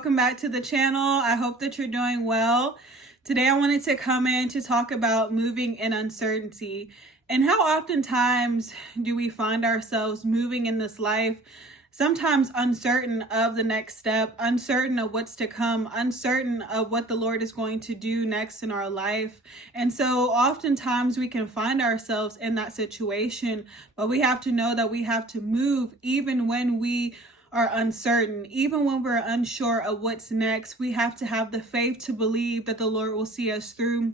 welcome back to the channel. I hope that you're doing well. Today I wanted to come in to talk about moving in uncertainty and how oftentimes do we find ourselves moving in this life, sometimes uncertain of the next step, uncertain of what's to come, uncertain of what the Lord is going to do next in our life. And so oftentimes we can find ourselves in that situation, but we have to know that we have to move even when we are uncertain, even when we're unsure of what's next. We have to have the faith to believe that the Lord will see us through.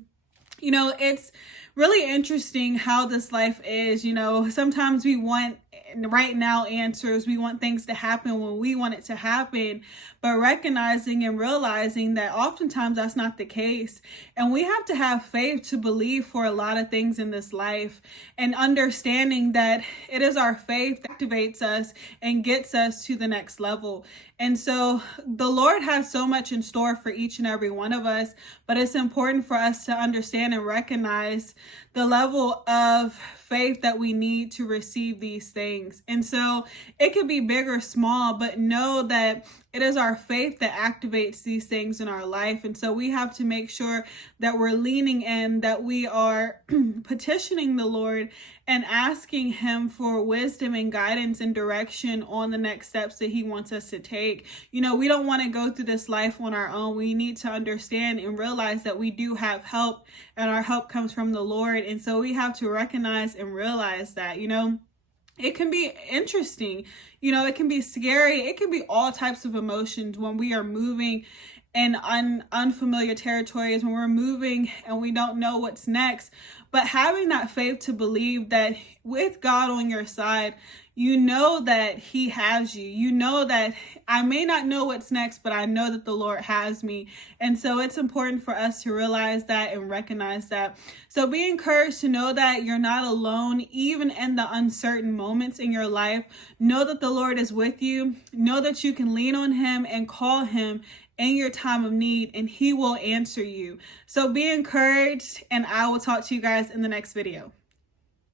It's really interesting how this life is. Sometimes we want right now answers. We want things to happen when we want it to happen, but recognizing and realizing that oftentimes that's not the case. And we have to have faith to believe for a lot of things in this life, and understanding that it is our faith that activates us and gets us to the next level. And so the Lord has so much in store for each and every one of us, but it's important for us to understand and recognize the level of faith that we need to receive these things. And so it could be big or small, but know that it is our faith that activates these things in our life. And so we have to make sure that we're leaning in, that we are petitioning the Lord and asking Him for wisdom and guidance and direction on the next steps that He wants us to take. We don't want to go through this life on our own. We need to understand and realize that we do have help, and our help comes from the Lord. And so we have to recognize and realize that, it can be interesting, it can be scary, it can be all types of emotions when we are moving in unfamiliar territories, when we're moving and we don't know what's next. But having that faith to believe that with God on your side, you know that He has you. You know that I may not know what's next, but I know that the Lord has me. And so it's important for us to realize that and recognize that. So be encouraged to know that you're not alone, even in the uncertain moments in your life. Know that the Lord is with you. Know that you can lean on Him and call Him in your time of need, and He will answer you. So be encouraged, and I will talk to you guys in the next video.